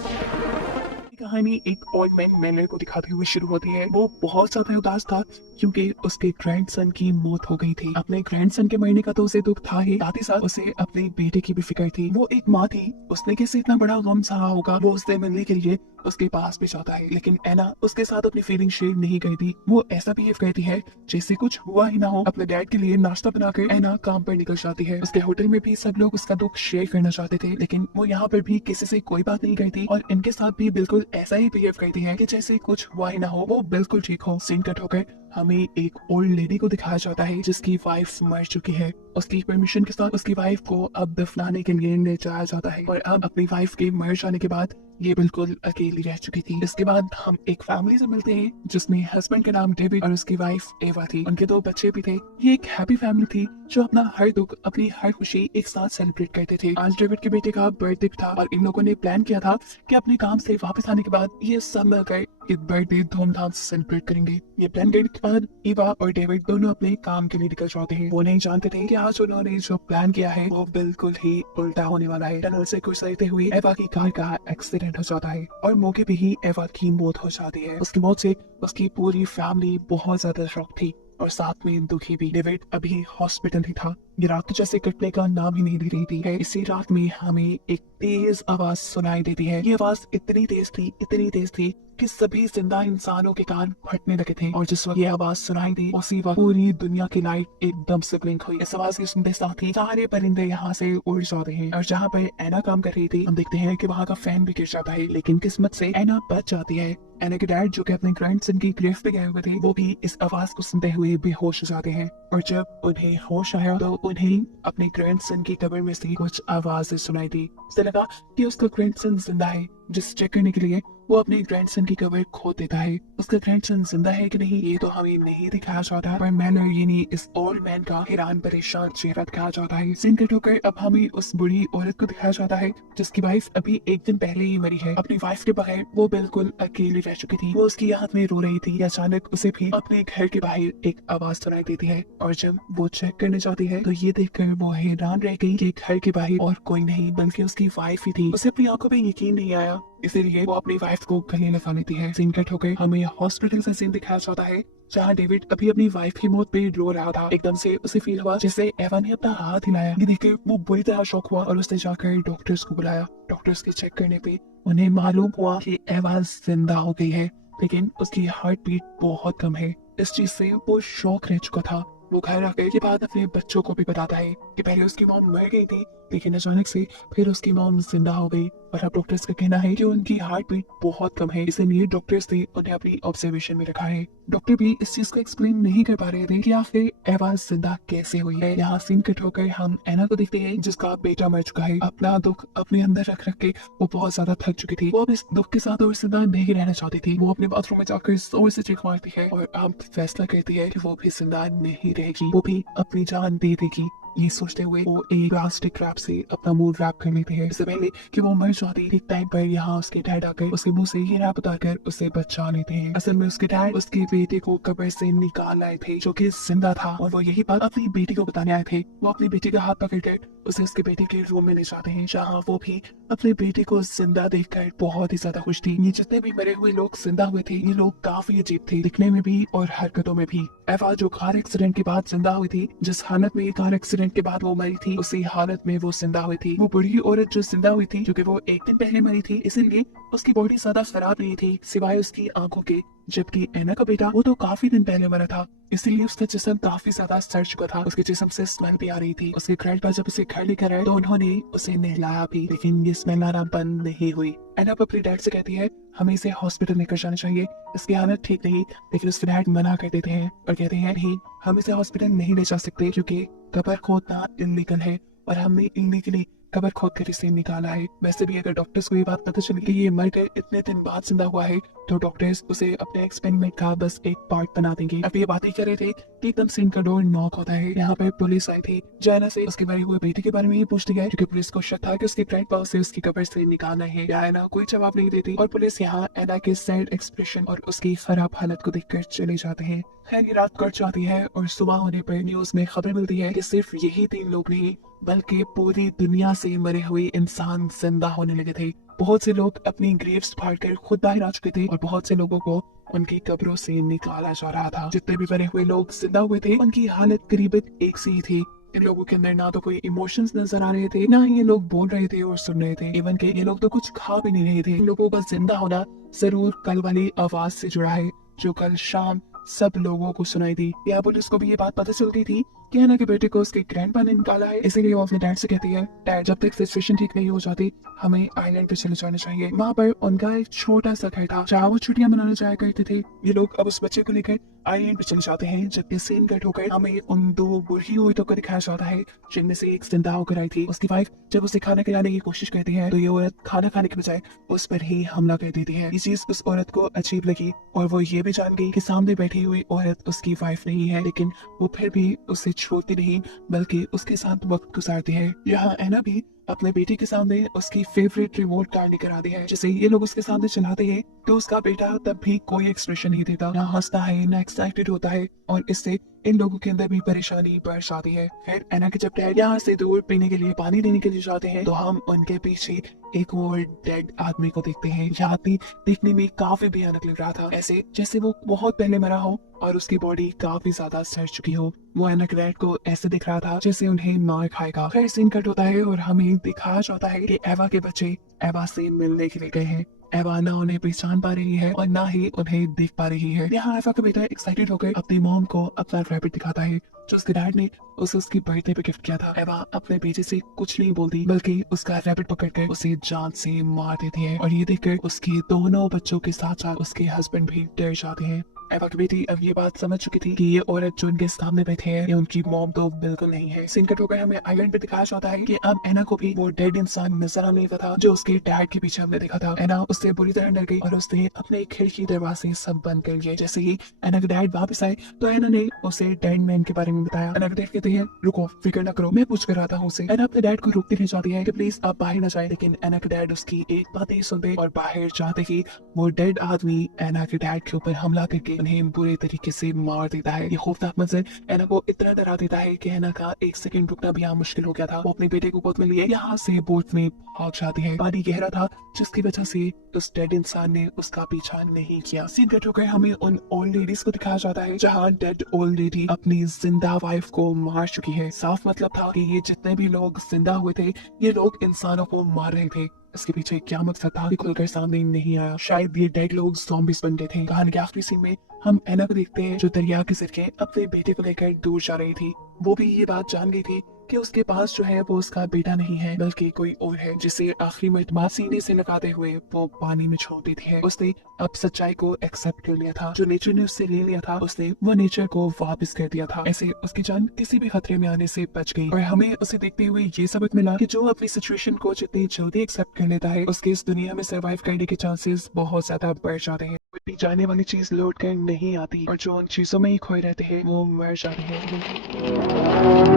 कहानी एक old man manner को दिखाते हुए शुरू होती है। वो बहुत ज्यादा उदास था क्योंकि उसके ग्रैंडसन की मौत हो गई थी। अपने ग्रैंडसन के मरने का तो उसे दुख था ही, साथ ही साथ उसे अपने बेटे की भी फिक्र थी। वो एक माँ थी, उसने कैसे इतना बड़ा गम सहा होगा। वो उससे मिलने के लिए उसके पास भी जाता है, लेकिन एना उसके साथ अपनी फीलिंग शेयर नहीं करती। वो ऐसा बिहेव करती है जैसे कुछ हुआ ही ना हो। अपने डैड के लिए नाश्ता बनाकर एना काम पर निकल जाती है। उसके होटल में भी सब लोग उसका दुख शेयर करना चाहते थे, लेकिन वो यहाँ पर भी किसी से कोई बात नहीं करती और इनके साथ भी बिल्कुल ऐसा ही बिहेव करती है कि जैसे कुछ हुआ ही ना हो, वो बिल्कुल ठीक हो। सीन कट होकर हमें एक ओल्ड लेडी को दिखाया जाता है जिसकी वाइफ मर चुकी है। उसकी परमिशन के साथ उसकी वाइफ को अब दफनाने के लिए ले जाया जाता है और अब अपनी वाइफ के मर जाने के बाद ये बिल्कुल अकेली रह चुकी थी। इसके बाद हम एक फैमिली से मिलते हैं जिसमें हस्बैंड का नाम डेविड और उसकी वाइफ एवा थी। उनके दो बच्चे भी थे। ये एक हैप्पी फैमिली थी जो अपना हर दुख, अपनी हर खुशी एक साथ सेलिब्रेट करते थे। आज डेविड के बेटे का बर्थडे था और इन लोगों ने प्लान किया था कि अपने काम से वापस आने के बाद ये सब मिलकर एक बर्थडे धूमधाम से सेलिब्रेट करेंगे। ये प्लान करने के बाद ईवा और डेविड दोनों अपने काम के लिए निकल जाते हैं। वो नहीं जानते थे कि आज उन्होंने जो प्लान किया है वो बिल्कुल ही उल्टा होने वाला है। टनल से गुजरते हुए एवा की कार का एक्सीडेंट हो जाता है और मौके पे ही एवा की मौत हो जाती है। उसकी मौत से उसकी पूरी फैमिली बहुत ज्यादा शॉक थी और साथ में दुखी भी। डेविड अभी हॉस्पिटल ही था। ये रात तो जैसे कटने का नाम ही नहीं ले रही थी। इसी रात में हमें एक तेज आवाज सुनाई देती है। ये आवाज इतनी तेज थी कि सभी जिंदा इंसानों के कान फटने लगे थे और जिस वक्त ये आवाज सुनाई दी उसी वक्त पूरी दुनिया की लाइट एकदम से ब्लिंक हुई। इस आवाज के सुनते साथ ही सारे परिंदे यहाँ से उड़ जाते हैं और जहाँ पर एना काम कर रही थी हम देखते हैं कि वहाँ का फैन भी गिर जाता है, लेकिन किस्मत से एना बच जाती है। एना के डैड जो कि अपने ग्रैंडसन की ग्रेव पे गए हुए थे वो भी इस आवाज को सुनते हुए बेहोश हो जाते हैं और जब उन्हें होश आया तो उन्हें अपने ग्रैंडसन की कब्र में से कुछ आवाजें सुनाई दी। उसे लगा कि उसका ग्रैंडसन जिंदा है, जिस चेक करने के लिए वो अपने ग्रैंडसन की कब्र खोद देता है। उसका ग्रैंडसन जिंदा है कि नहीं ये तो हमें नहीं दिखाया जाता, पर मैनर यानी इस ओल्ड मैन का हैरान परेशान चेहरा दिखाया जाता है। सीन कट होकर अब हमें उस बुढ़ी औरत को दिखाया जाता है जिसकी वाइफ अभी एक दिन पहले ही मरी है। अपनी वाइफ के बगैर वो बिल्कुल अकेली रह चुकी थी। वो उसकी याद में रो रही थी। अचानक उसे भी अपने घर के बाहर एक आवाज सुनाई देती है और जब वो चेक करने जाती है तो ये देखकर वो हैरान रह गई कि घर के बाहर और कोई नहीं बल्कि उसकी वाइफ ही थी। उसे अपनी आंखों पे यकीन नहीं आया, इसीलिए वो अपनी वाइफ को गले लगा लेती है। सीन कट होकर हमें हॉस्पिटल का सीन दिखाया जाता है जहाँ डेविड अभी अपनी वाइफ की मौत पे रो रहा था। एकदम से उसे फील हुआ जैसे एवा ने अपना हाथ हिलाया। ये देखकर वो बुरी तरह शॉक हुआ और उसने जाकर डॉक्टर्स को बुलाया। डॉक्टर्स के चेक करने पे उन्हें मालूम हुआ कि एवा जिंदा हो गई है, लेकिन उसकी हार्ट बीट बहुत कम है। इस चीज से वो शॉक रह चुका था। वो घर आकर के बाद अपने बच्चों को भी बताता है कि पहले उसकी मॉम मर गई थी, लेकिन अचानक से फिर उसकी मॉम जिंदा हो गई और अब डॉक्टर्स का कहना है कि उनकी हार्ट बीट बहुत कम है, इसलिए डॉक्टर्स ने उन्हें अपनी ऑब्जर्वेशन में रखा है। डॉक्टर भी इस चीज को एक्सप्लेन नहीं कर पा रहे थे कि आखिर एवा जिंदा कैसे हुई है। यहाँ सीन कट होकर हम एना को देखते हैं जिसका बेटा मर चुका है। अपना दुख अपने अंदर रख रख के वो बहुत ज्यादा थक चुकी थी। वो अब इस दुख के साथ और जिंदा नहीं रहना चाहती थी। वो अपने बाथरूम में जाकर जोर से चीख मारती है और अब फैसला करती है कि वो भी जिंदा नहीं रहेगी, वो भी अपनी जान दे देगी। ये सोचते हुए वो एक प्लास्टिक रैप से अपना मुंह रैप कर लेते हैं। इससे पहले कि वो मर जाती ठीक टाइम पर यहाँ उसके डैड आकर उसके मुंह से ये रैप उतारकर उसे बचा लेते हैं। असल में उसके डैड उसके बेटे को कब्र से निकाल आए थे जो कि जिंदा था और वो यही बात अपनी बेटी को बताने आए थे। वो अपनी बेटी का हाथ पकड़कर उसे उसके बेटे के रूम में ले जाते हैं जहाँ वो भी अपने बेटे को जिंदा देखकर बहुत ही ज्यादा खुश थी। ये जितने भी मरे हुए लोग जिंदा हुए थे ये लोग काफी अजीब थे दिखने में भी और हरकतों में भी। एवा जो कार एक्सीडेंट के बाद जिंदा हुई थी, जिस हालत में कार एक्सीडेंट के बाद वो मरी थी उसी हालत में वो जिंदा हुई थी। वो बूढ़ी औरत जो जिंदा हुई थी क्योंकि वो एक दिन पहले मरी थी इसीलिए उसकी बॉडी ज्यादा खराब नहीं थी सिवाय उसकी आंखों के, जबकि एना का बेटा वो तो काफी दिन पहले मरा था इसीलिए उसका जिस्म काफी ज्यादा सड़ चुका था। उसके जिस्म से स्मेल भी आ रही थी। उसके ग्रैंडपा जब उसे घर लेकर आए तो उन्होंने उसे नहलाया भी, लेकिन ये स्मेल आना बंद नहीं हुई। एना अपने डैड से कहती है हमें इसे हॉस्पिटल लेकर जाना चाहिए, इसकी हालत ठीक नहीं, लेकिन उसके डैड मना कर देते हैं और कहते हैं नहीं हम इसे हॉस्पिटल नहीं ले जा सकते क्योंकि कब्र खोदना इल्लीगल है और हमने इल्लीगली कब्र खोद कर इसे निकाला है। वैसे भी अगर डॉक्टर्स को ये बात पता चली कि ये मर कर इतने दिन बाद जिंदा हुआ है तो डॉक्टर्स उसे अपने एक्सपेरिमेंट का बस एक पार्ट बना देंगे। अब ये बातें कर रहे थे कि एकदम से इनका डोर नॉक होता है। यहाँ पे पुलिस आई थी जो एना से उसके मरे हुए बेटे के बारे में ही पूछती गई क्योंकि पुलिस को शक था कि उसके ग्रैंडपा उसे उसकी कब्र से निकालना है। या एना कोई जवाब नहीं देती और पुलिस यहाँ एना के सैड एक्सप्रेशन और उसकी खराब हालत को देखकर चले जाते हैं। खैर ये रात कट जाती है और सुबह होने पर न्यूज में खबर मिलती है कि सिर्फ यही 3 लोग नहीं बल्कि पूरी दुनिया से मरे हुए इंसान जिंदा होने लगे थे। बहुत से लोग अपनी ग्रेव्स फाड़कर खुद बाहर आ चुके थे और बहुत से लोगों को उनकी कब्रों से निकाला जा रहा था। जितने भी मरे हुए लोग जिंदा हुए थे उनकी हालत करीबन एक सी ही थी। इन लोगों के अंदर ना तो कोई इमोशंस नजर आ रहे थे, ना ही ये लोग बोल रहे थे और सुन रहे थे। इवन के ये लोग तो कुछ खा भी नहीं रहे थे। इन लोगों का जिंदा होना जरूर कल वाली आवाज से जुड़ा है जो कल शाम सब लोगों को सुनाई दी। या पुलिस को भी ये बात पता चल गई थी कि अना के बेटे को उसके ग्रैंडपा ने निकाला है। इसीलिए वो अपने डैड से कहती है, डैड जब तक सिचुएशन ठीक नहीं हो जाती हमें आइलैंड पे चले जाना चाहिए। वहाँ पर उनका एक छोटा सा घर था जहाँ वो छुट्टियां मनाने जाया करते थे। ये लोग अब उस बच्चे को लेकर आइलैंड पे चले जाते हैं। जबकि सीन कट होकर हमें उन दो बुढ़ी औरतों को दिखाया जाता है जिनमें से एक जिंदा होकर आई थी। उसकी वाइफ जब उसे खाना खिलाने की कोशिश करती है तो ये औरत खाना खाने के बजाय उस पर ही हमला कर देती है। ये चीज उस औरत को अजीब लगी और वो ये भी जान गई कि सामने बैठी हुई औरत उसकी वाइफ नहीं है, लेकिन वो फिर भी उसे छोड़ती नहीं बल्कि उसके साथ वक्त गुजारती है। यहाँ एना भी अपने बेटे के सामने उसकी फेवरेट रिमोट कार लेकर आती है जिसे ये लोग उसके सामने चलाते हैं तो उसका बेटा तब भी कोई एक्सप्रेशन नहीं देता, ना हंसता है ना एक्साइटेड होता है और इससे इन लोगों के अंदर भी परेशानी बढ़ जाती है। फिर एना के जब डैड यहाँ से दूर पीने के लिए पानी लेने के लिए जाते हैं तो हम उनके पीछे एक और डेड आदमी को देखते हैं। यह आदमी देखने में काफी भयानक लग रहा था, ऐसे जैसे वो बहुत पहले मरा हो और उसकी बॉडी काफी ज्यादा सड़ चुकी हो। वो एना के डैड को ऐसे दिख रहा था जैसे उन्हें मार खाएगा। फिर सीन कट होता है और हमें दिखाया जाता है कि एवा के बच्चे एवा से मिलने के लिए गए हैं। एवा ना उन्हें पहचान पा रही है और ना ही उन्हें देख पा रही है। यहाँ एवा का बेटा एक्साइटेड होकर अपनी मॉम को अपना रैबिट दिखाता है जो उसके डैड ने उसे उसकी बर्थडे पे गिफ्ट किया था। एवा अपने बेटे से कुछ नहीं बोलती बल्कि उसका रैबिट पकड़कर उसे जान से मार देती है और ये देखकर उसके दोनों बच्चों के साथ साथ उसके हस्बैंड भी डर जाते हैं। एवा की बेटी अब ये बात समझ चुकी थी कि ये औरत जो उनके सामने बैठे हैं ये उनकी मॉम तो बिल्कुल नहीं है। सीन कट होकर हमें आइलैंड पे दिखाया जाता है कि अब एना को भी वो डेड इंसान नजर आने लगा था जो उसके डैड के पीछे हमने देखा था। एना उससे बुरी तरह डर गई और उसने अपने खिड़की दरवाजे सब बंद कर लिए। जैसे ही एना के डैड वापस आए तो एना ने उसे डेड मैन के बारे में बताया। एना के डैड कहते हैं, रुको फिक्र न करो, मैं पूछ कर आता हूँ उसे। एना अपने डैड को रोकती रह जाती है कि प्लीज आप बाहर न जाए, लेकिन एना के डैड उसकी एक बात नहीं सुनते और बाहर जाते ही वो डेड आदमी एना के डैड के ऊपर हमला करके उन्हें बुरे तरीके से मार देता है। ये खौफनाक मंजर एना को इतना डरा देता है कि एना का एक सेकंड रुकना भी यहाँ मुश्किल हो गया था। वो अपने बेटे को गोद में लिए यहाँ से बोट में भाग जाती है। पानी गहरा था जिसकी वजह से उस डेड इंसान ने उसका पीछा नहीं किया। सीन कट होकर हमें उन ओल्ड लेडीज को दिखाया जाता है जहाँ डेड ओल्ड लेडी अपनी जिंदा वाइफ को मार चुकी है। साफ मतलब था कि ये जितने भी लोग जिंदा हुए थे ये लोग इंसानों को मार रहे थे। इसके पीछे क्या मकसद था खुलकर सामने नहीं आया। शायद ये डेड लोग ज़ॉम्बीज बन गए थे। कहानी के आखिरी सीन में हम एना को देखते हैं जो दरिया के जरिए अपने बेटे को लेकर दूर जा रही थी। वो भी ये बात जान गई थी कि उसके पास जो है वो उसका बेटा नहीं है बल्कि कोई और है जिसे आखिरी मर्तबा सीने से लगाते हुए वो पानी में छोड़ दी थी। उसने अब सच्चाई को एक्सेप्ट कर लिया था। जो नेचर ने उससे ले लिया था उसने वो नेचर को वापस कर दिया था। ऐसे उसकी जान किसी भी खतरे में आने से बच गई और हमें उसे देखते हुए ये सबक मिला कि जो अपनी सिचुएशन को जितनी जल्दी एक्सेप्ट कर लेता है उसके इस दुनिया में सर्वाइव करने के चांसेस बहुत ज्यादा बढ़ जाते हैं। कोई जाने वाली चीज लौट कर नहीं आती और जो उन चीजों में ही खोए रहते हैं वो मर जाते हैं।